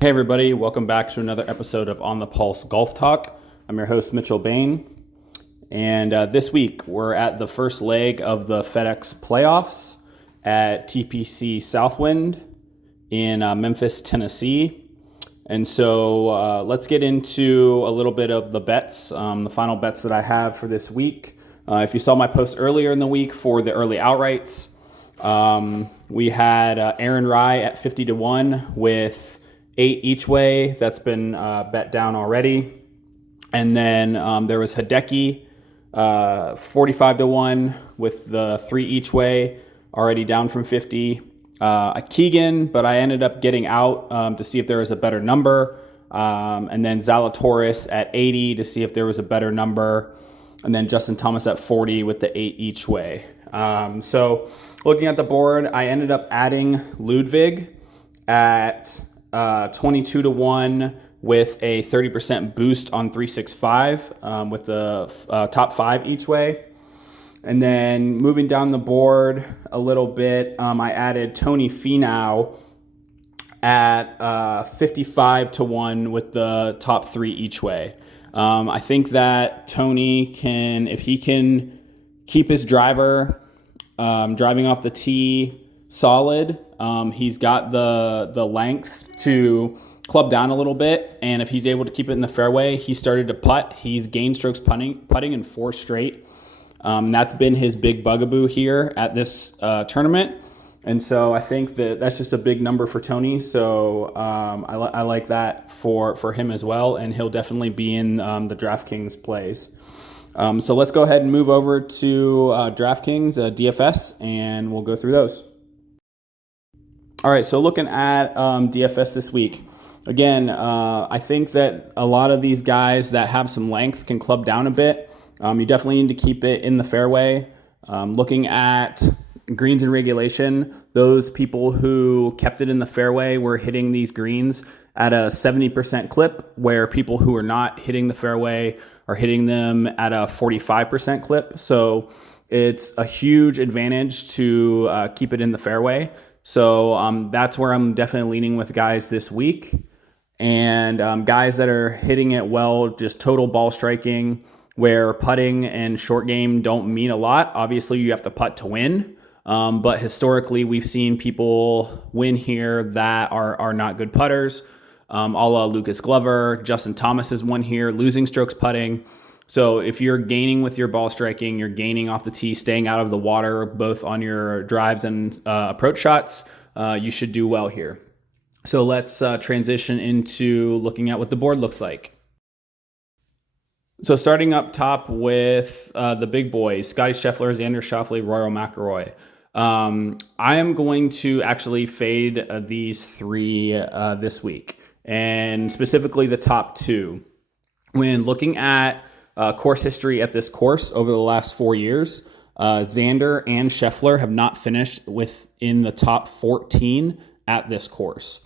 Hey everybody, welcome back to another episode of On the Pulse Golf Talk. I'm your host Mitchell Bain, and this week we're at the first leg of the FedEx playoffs at TPC Southwind in Memphis, Tennessee. And so let's get into a little bit of the bets, the final bets that I have for this week. If you saw my post earlier in the week for the early outrights, we had Aaron Rye at 50-1 with 8 each way. That's been bet down already. And then there was Hideki, 45-1 with the 3 each way, already down from 50. A Keegan, but I ended up getting out to see if there was a better number. And then Zalatoris at 80 to see if there was a better number. And then Justin Thomas at 40 with the 8 each way. So looking at the board, I ended up adding Ludwig at 22-1 with a 30% boost on 365 with the top 5 each way. And then moving down the board a little bit, I added Tony Finau at 55-1 with the top 3 each way. I think that Tony can, if he can keep his driver driving off the tee solid, he's got the length to club down a little bit, and if he's able to keep it in the fairway, he started to putt. He's gained strokes putting in 4 straight. That's been his big bugaboo here at this tournament, and so I think that's just a big number for Tony. So I like that for him as well, and he'll definitely be in the DraftKings plays. So let's go ahead and move over to DraftKings DFS, and we'll go through those. All right, so looking at DFS this week, again, I think that a lot of these guys that have some length can club down a bit. You definitely need to keep it in the fairway. Looking at greens in regulation, those people who kept it in the fairway were hitting these greens at a 70% clip, where people who are not hitting the fairway are hitting them at a 45% clip. So it's a huge advantage to keep it in the fairway. So that's where I'm definitely leaning with guys this week. And guys that are hitting it well, just total ball striking, where putting and short game don't mean a lot. Obviously, you have to putt to win. But historically, we've seen people win here that are not good putters. A la Lucas Glover, Justin Thomas is one here, losing strokes putting. So if you're gaining with your ball striking, you're gaining off the tee, staying out of the water, both on your drives and approach shots, you should do well here. So let's transition into looking at what the board looks like. So starting up top with the big boys, Scotty Scheffler, Xander Schauffele, Rory McIlroy. I am going to actually fade these 3 this week, and specifically the top 2. When looking at course history at this course over the last 4 years, Xander and Scheffler have not finished within the top 14 at this course.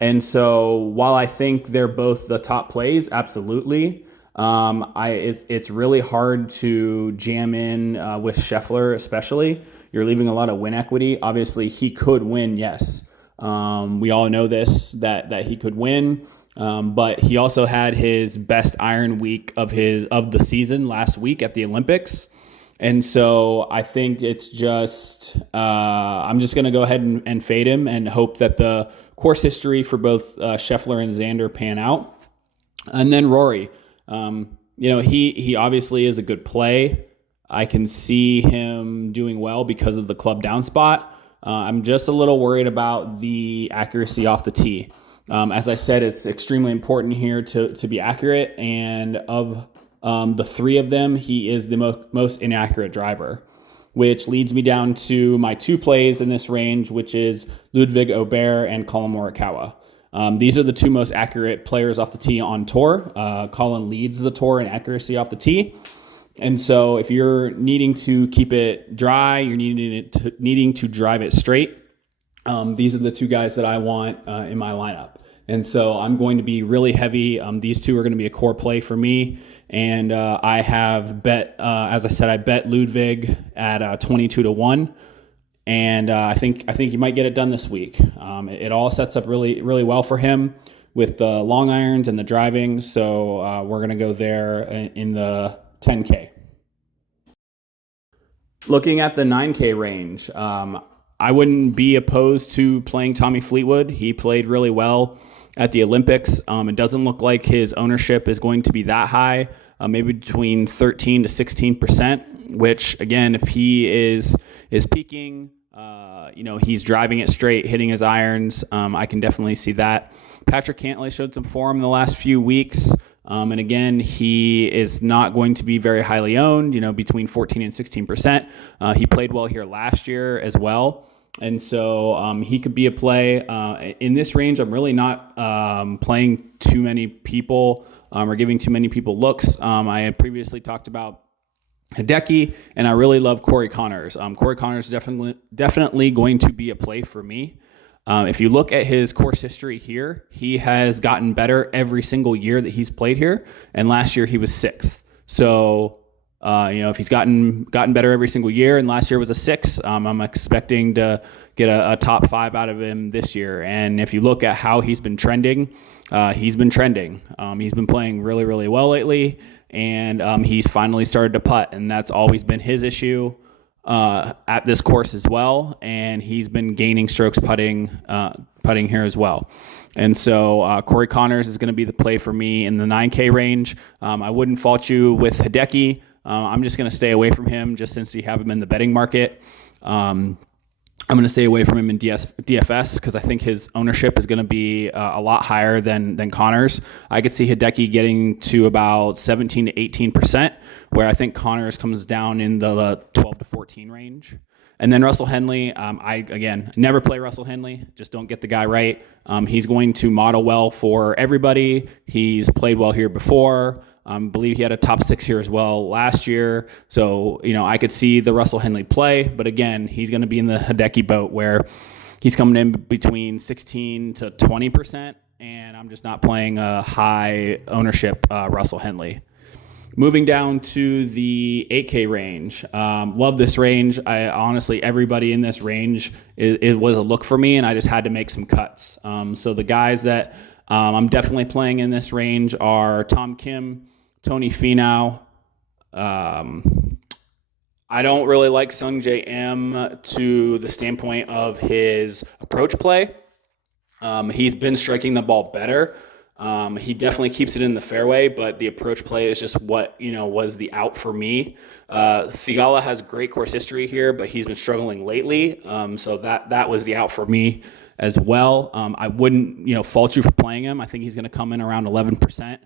And so while I think they're both the top plays, absolutely, it's really hard to jam in with Scheffler, especially. You're leaving a lot of win equity. Obviously, he could win, yes. We all know this, that he could win. But he also had his best iron week of the season last week at the Olympics. And so I think it's just, I'm just going to go ahead and fade him and hope that the course history for both Scheffler and Xander pan out. And then Rory, he obviously is a good play. I can see him doing well because of the club down spot. I'm just a little worried about the accuracy off the tee. As I said, it's extremely important here to be accurate, and of the 3 of them, he is the most inaccurate driver, which leads me down to my 2 plays in this range, which is Ludwig Aubert and Colin Morikawa. These are the 2 most accurate players off the tee on tour. Colin leads the tour in accuracy off the tee. And so if you're needing to keep it dry, you're needing to drive it straight, these are the 2 guys that I want in my lineup. And so I'm going to be really heavy. These 2 are going to be a core play for me. And I have bet, as I said, I bet Ludwig at 22-1. And I think he might get it done this week. It all sets up really, really well for him. with the long irons and the driving. So we're going to go there in the 10K. Looking at the 9K range, I wouldn't be opposed to playing Tommy Fleetwood. He played really well at the Olympics. It doesn't look like his ownership is going to be that high, maybe between 13 to 16%, which again, if he is peaking, he's driving it straight, hitting his irons. I can definitely see that. Patrick Cantlay showed some form in the last few weeks. And again, he is not going to be very highly owned, between 14 and 16%. He played well here last year as well. And so he could be a play. In this range, I'm really not playing too many people or giving too many people looks. I had previously talked about Hideki, and I really love Corey Connors. Corey Connors is definitely going to be a play for me. If you look at his course history here, he has gotten better every single year that he's played here, and last year he was 6th. So, if he's gotten better every single year, and last year was a 6, I'm expecting to get a top 5 out of him this year. And if you look at how he's been trending, he's been trending. He's been playing really, really well lately, and he's finally started to putt, and that's always been his issue at this course as well, and he's been gaining strokes putting here as well. And so Corey Connors is going to be the play for me in the 9K range. I wouldn't fault you with Hideki. I'm just going to stay away from him just since you have him in the betting market. I'm going to stay away from him in DFS because I think his ownership is going to be a lot higher than Connors. I could see Hideki getting to about 17 to 18%, where I think Connors comes down in the 12 to 14 range. And then Russell Henley, I never play Russell Henley. Just don't get the guy right. He's going to model well for everybody. He's played well here before. I believe he had a top 6 here as well last year. So, I could see the Russell Henley play. But again, he's going to be in the Hideki boat where he's coming in between 16 to 20%. And I'm just not playing a high ownership Russell Henley. Moving down to the 8K range. Love this range. Honestly, everybody in this range, it was a look for me, and I just had to make some cuts. So the guys that I'm definitely playing in this range are Tom Kim, Tony Finau. I don't really like Sung J M to the standpoint of his approach play. He's been striking the ball better. He definitely keeps it in the fairway, but the approach play is just what, was the out for me. Thigala has great course history here, but he's been struggling lately. So that was the out for me as well. I wouldn't, fault you for playing him. I think he's going to come in around 11%.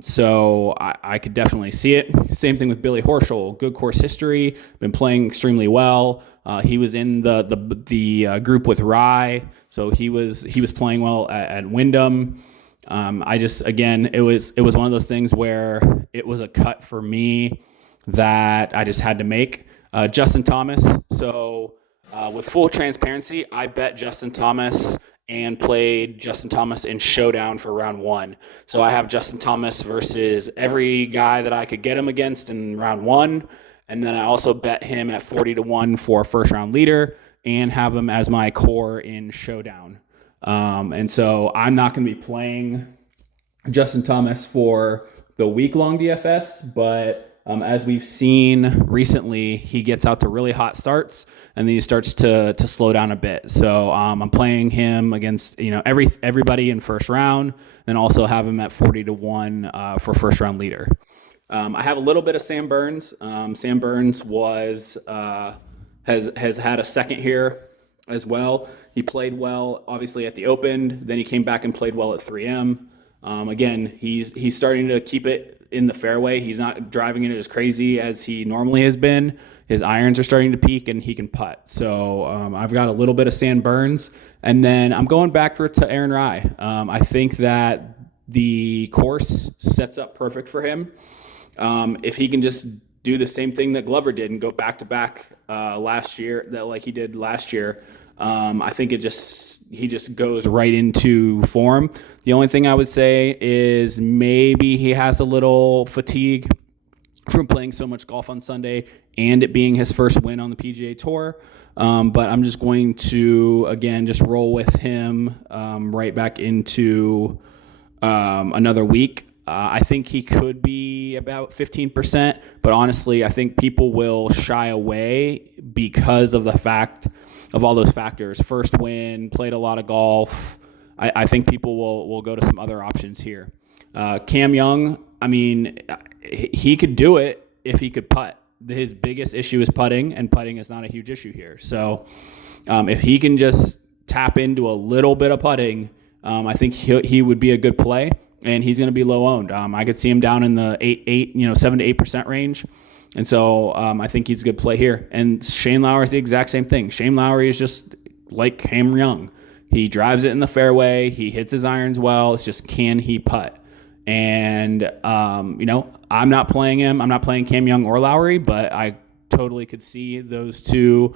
So I could definitely see it. Same thing with Billy Horschel, good course history, been playing extremely well. He was in the group with Rye, so he was playing well at Wyndham. It was one of those things where it was a cut for me that I just had to make. Justin Thomas. So with full transparency, I bet Justin Thomas and played Justin Thomas in Showdown for round 1. So I have Justin Thomas versus every guy that I could get him against in round 1. And then I also bet him at 40 to 1 for first round leader and have him as my core in Showdown. And so I'm not going to be playing Justin Thomas for the week-long DFS, but as we've seen recently, he gets out to really hot starts, and then he starts to slow down a bit. So I'm playing him against everybody in first round, and also have him at 40 to 1 for first round leader. I have a little bit of Sam Burns. Sam Burns has had a second here as well. He played well, obviously, at the Open. Then he came back and played well at 3M. Again, he's starting to keep it in the fairway. He's not driving it as crazy as he normally has been. His irons are starting to peak, and he can putt. So I've got a little bit of Sam Burns. And then I'm going back to Aaron Rye. I think that the course sets up perfect for him. If he can just do the same thing that Glover did and go back-to-back last year, like he did last year, I think he just goes right into form. The only thing I would say is maybe he has a little fatigue from playing so much golf on Sunday and it being his first win on the PGA Tour. But I'm just going to, again, just roll with him right back into another week. I think he could be about 15%, but honestly, I think people will shy away because of the fact of all those factors. First win, played a lot of golf. I think people will go to some other options here. Cam Young, I mean, he could do it if he could putt. His biggest issue is putting, and putting is not a huge issue here. So if he can just tap into a little bit of putting, I think he would be a good play, and he's going to be low owned. I could see him down in the 7 to 8% range. And so I think he's a good play here. And Shane Lowry is the exact same thing. Shane Lowry is just like Cam Young. He drives it in the fairway. He hits his irons well. It's just, can he putt? And, I'm not playing him. I'm not playing Cam Young or Lowry, but I totally could see those two,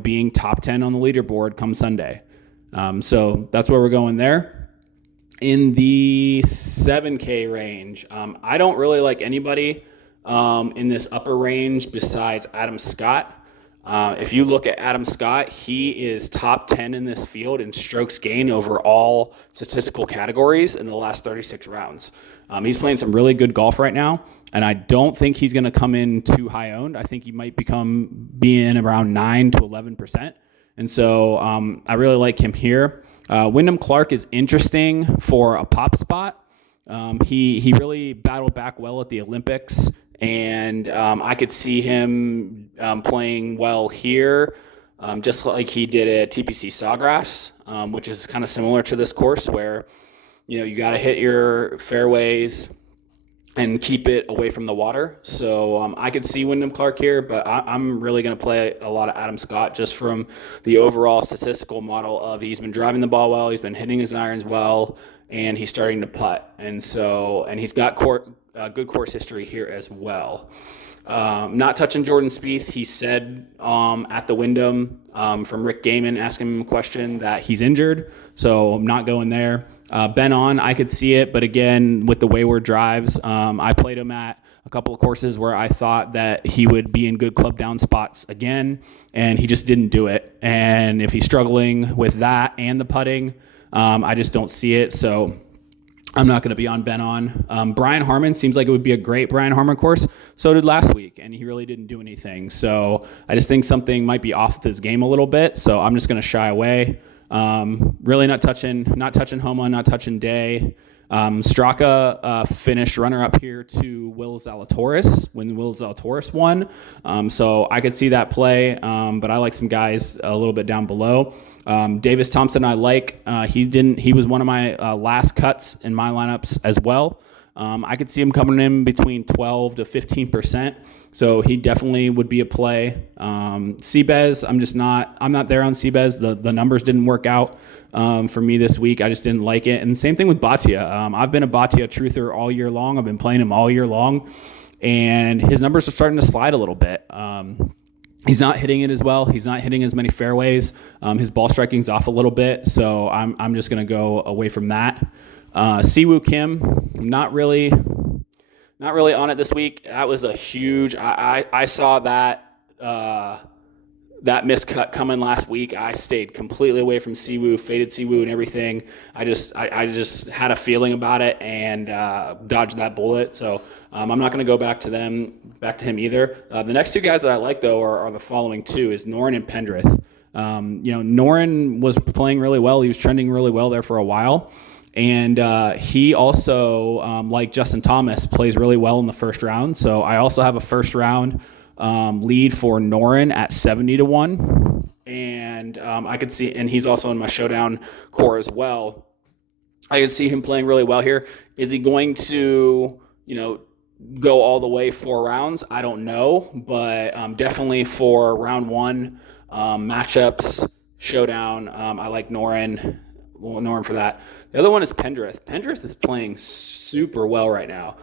being top 10 on the leaderboard come Sunday. So that's where we're going there. In the 7K range, I don't really like anybody in this upper range besides Adam Scott. If you look at Adam Scott, he is top 10 in this field in strokes gained over all statistical categories in the last 36 rounds. He's playing some really good golf right now, and I don't think he's going to come in too high owned. I think he might be in around 9 to 11%. And so I really like him here. Wyndham Clark is interesting for a pop spot. He really battled back well at the Olympics, and I could see him playing well here, just like he did at TPC Sawgrass, which is kind of similar to this course where, you got to hit your fairways and keep it away from the water. So I could see Wyndham Clark here, but I'm really going to play a lot of Adam Scott just from the overall statistical model of he's been driving the ball well, he's been hitting his irons well, and he's starting to putt. And he's got good course history here as well. Not touching Jordan Spieth. He said at the Wyndham from Rick Gaiman asking him a question that he's injured, so I'm not going there. Ben On, I could see it, but again, with the wayward drives, I played him at a couple of courses where I thought that he would be in good club down spots again, and he just didn't do it. And if he's struggling with that and the putting, I just don't see it. So I'm not going to be on Ben On. Brian Harmon seems like it would be a great Brian Harmon course. So did last week, and he really didn't do anything. So I just think something might be off of his game a little bit. So I'm just going to shy away. Really not touching Homa, not touching Day. Straka finished runner-up here to Will Zalatoris when Will Zalatoris won. So I could see that play, but I like some guys a little bit down below. Davis Thompson I like. He was one of my last cuts in my lineups as well. I could see him coming in between 12 to 15%. So he definitely would be a play. Seabez, I'm not there on Seabez. The numbers didn't work out for me this week. I just didn't like it. And same thing with Bhatia. I've been a Bhatia truther all year long. I've been playing him all year long, and his numbers are starting to slide a little bit. He's not hitting it as well. He's not hitting as many fairways. His ball striking's off a little bit, so I'm just going to go away from that. Siwoo Kim, not really on it this week. That was a huge. I saw that miscut coming last week. I stayed completely away from Siwoo, faded Siwoo and everything. I just had a feeling about it and dodged that bullet. So I'm not going to go back to him either. The next two guys that I like though are the following two: is Noren and Pendrith. Noren was playing really well. He was trending really well there for a while. And he also, like Justin Thomas, plays really well in the first round. So I also have a first round lead for Noren at 70-1. And I could see, and he's also in my showdown core as well. I could see him playing really well here. Is he going to, go all the way 4 rounds? I don't know, but definitely for round 1 matchups, showdown, I like Noren for that. The other one is Pendrith. Pendrith is playing super well right now.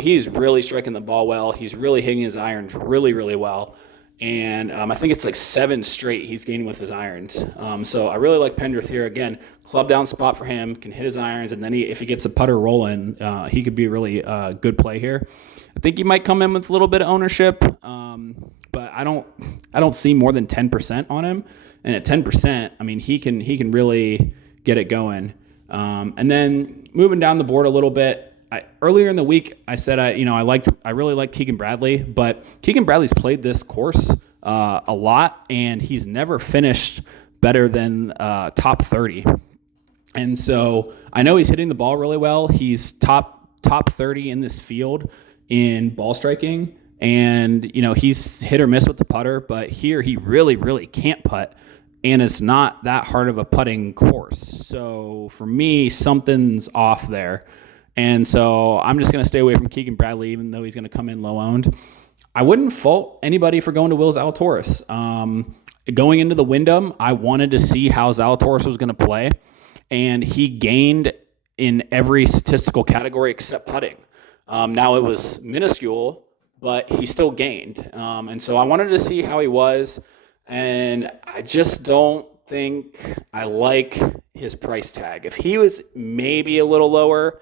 He's really striking the ball well. He's really hitting his irons really, really well. And I think it's like 7 straight he's gaining with his irons. So I really like Pendrith here. Again, club down spot for him, can hit his irons, and then if he gets a putter rolling, he could be a really good play here. I think he might come in with a little bit of ownership, but I don't see more than 10% on him. And at 10%, I mean, he can really get it going. And then moving down the board a little bit, earlier in the week, I said I really like Keegan Bradley, but Keegan Bradley's played this course a lot, and he's never finished better than top 30. And so I know he's hitting the ball really well. He's top 30 in this field in ball striking, and he's hit or miss with the putter, but here he really, really can't putt. And it's not that hard of a putting course. So for me, something's off there. And so I'm just going to stay away from Keegan Bradley, even though he's going to come in low owned. I wouldn't fault anybody for going to Will Zalatoris. Going into the Wyndham, I wanted to see how Zalatoris was going to play. And he gained in every statistical category except putting. Now it was minuscule, but he still gained. And so I wanted to see how he was. And I just don't think I like his price tag. If he was maybe a little lower,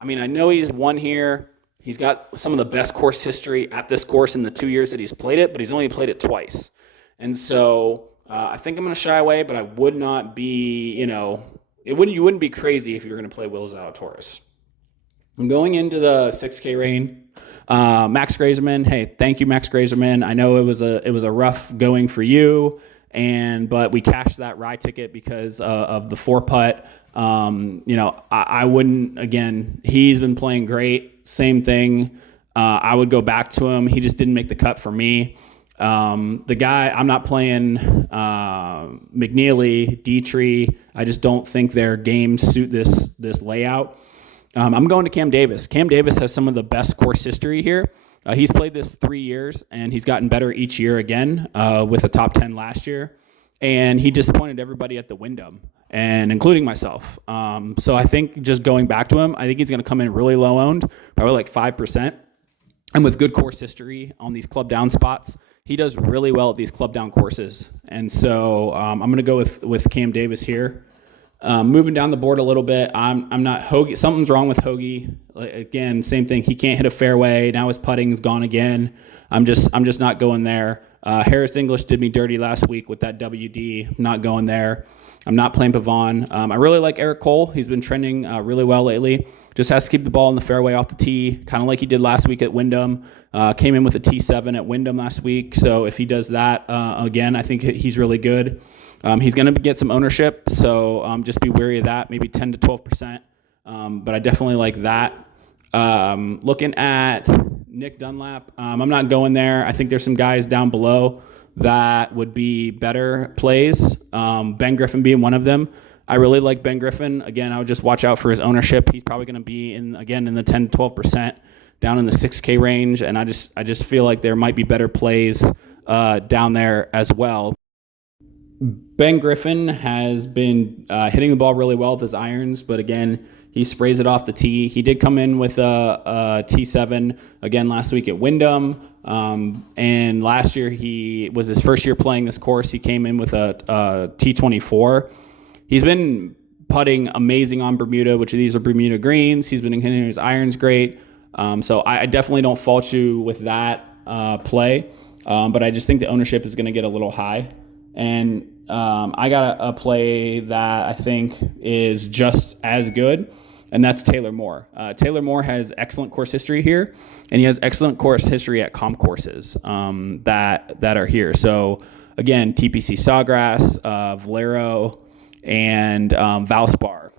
I mean, I know he's won here. He's got some of the best course history at this course in the 2 years that he's played it, but he's only played it twice. And so I think I'm going to shy away, but I would not be, you wouldn't be crazy if you were going to play Will Zalatoris. I'm going into the 6K range. Max Grazerman, hey, thank you, Max Grazerman. I know it was a rough going for you, but we cashed that rye ticket because of the 4-putt. I wouldn't, again, he's been playing great. Same thing. I would go back to him. He just didn't make the cut for me. The guy, I'm not playing McNeely, Dietrich. I just don't think their games suit this layout. I'm going to Cam Davis. Cam Davis has some of the best course history here. He's played this 3 years, and he's gotten better each year again with a top 10 last year. And he disappointed everybody at the Wyndham, and including myself. So I think just going back to him, I think he's going to come in really low owned, probably like 5%. And with good course history on these club down spots, he does really well at these club down courses. And so I'm going to go with Cam Davis here. Moving down the board a little bit, I'm not Hoagie. Something's wrong with Hoagie. Again, same thing. He can't hit a fairway. Now his putting is gone again. I'm just not going there. Harris English did me dirty last week with that WD. Not going there. I'm not playing Pavon. I really like Eric Cole. He's been trending really well lately. Just has to keep the ball in the fairway off the tee, kind of like he did last week at Wyndham. Came in with a T7 at Wyndham last week. So if he does that again, I think he's really good. He's going to get some ownership, so just be wary of that, maybe 10 to 12%. But I definitely like that. Looking at Nick Dunlap, I'm not going there. I think there's some guys down below that would be better plays, Ben Griffin being one of them. I really like Ben Griffin. Again, I would just watch out for his ownership. He's probably going to be in the 10 to 12%, down in the 6K range, and I just feel like there might be better plays down there as well. Ben Griffin has been hitting the ball really well with his irons, but again, he sprays it off the tee. He did come in with a T7 again last week at Wyndham, and last year he was his first year playing this course. He came in with a T24. He's been putting amazing on Bermuda, which these are Bermuda greens. He's been hitting his irons great, so I definitely don't fault you with that play, but I just think the ownership is going to get a little high. And I got a play that I think is just as good, and that's Taylor Moore. Taylor Moore has excellent course history here, and he has excellent course history at comp courses that are here. So, again, TPC Sawgrass, Valero, and Valspar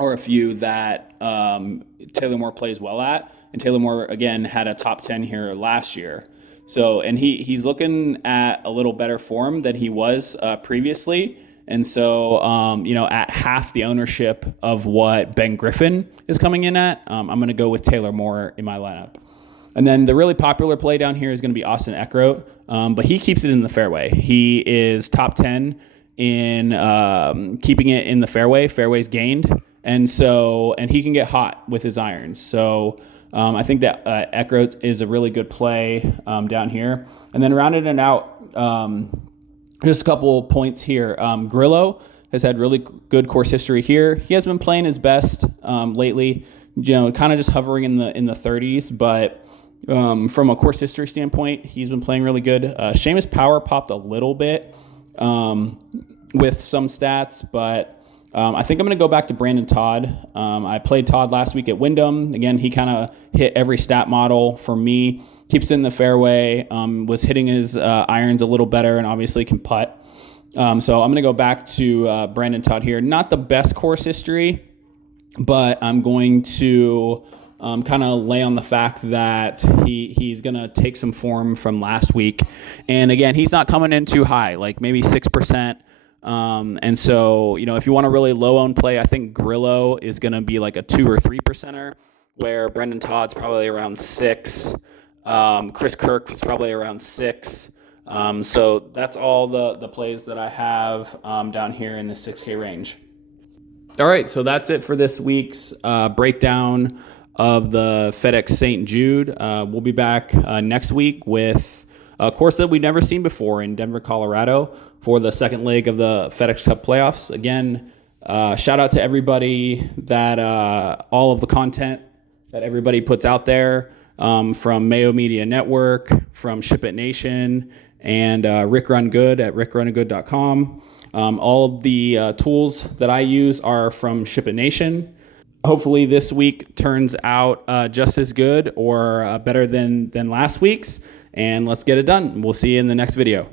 are a few that Taylor Moore plays well at. And Taylor Moore, again, had a top 10 here last year. So, and he's looking at a little better form than he was previously. And so, at half the ownership of what Ben Griffin is coming in at, I'm going to go with Taylor Moore in my lineup. And then the really popular play down here is going to be Austin Eckroat, but he keeps it in the fairway. He is top 10 in keeping it in the fairway, fairways gained. And he can get hot with his irons. So, I think that Eckroat is a really good play down here. And then rounding it out, just a couple points here. Grillo has had really good course history here. He has been playing his best lately, kind of just hovering in the 30s, but From a course history standpoint, he's been playing really good. Seamus Power popped a little bit with some stats, but I think I'm going to go back to Brandon Todd. I played Todd last week at Wyndham. Again, he kind of hit every stat model for me. Keeps it in the fairway, was hitting his irons a little better, and obviously can putt. So I'm going to go back to Brandon Todd here. Not the best course history, but I'm going to kind of lay on the fact that he's going to take some form from last week. And again, he's not coming in too high, like maybe 6%. And so, if you want to really low own play, I think Grillo is going to be like a 2 or 3%er, where Brendan Todd's probably around 6. Chris Kirk is probably around 6. So that's all the plays that I have down here in the 6K range. All right, so that's it for this week's breakdown of the FedEx St. Jude. We'll be back next week with a course that we've never seen before in Denver, Colorado for the second leg of the FedEx Cup playoffs. Again, shout out to everybody that all of the content that everybody puts out there, from Mayo Media Network, from Ship It Nation, and Rick Run Good at rickrungood.com. All of the tools that I use are from Ship It Nation. Hopefully this week turns out just as good or better than last week's, and let's get it done. We'll see you in the next video.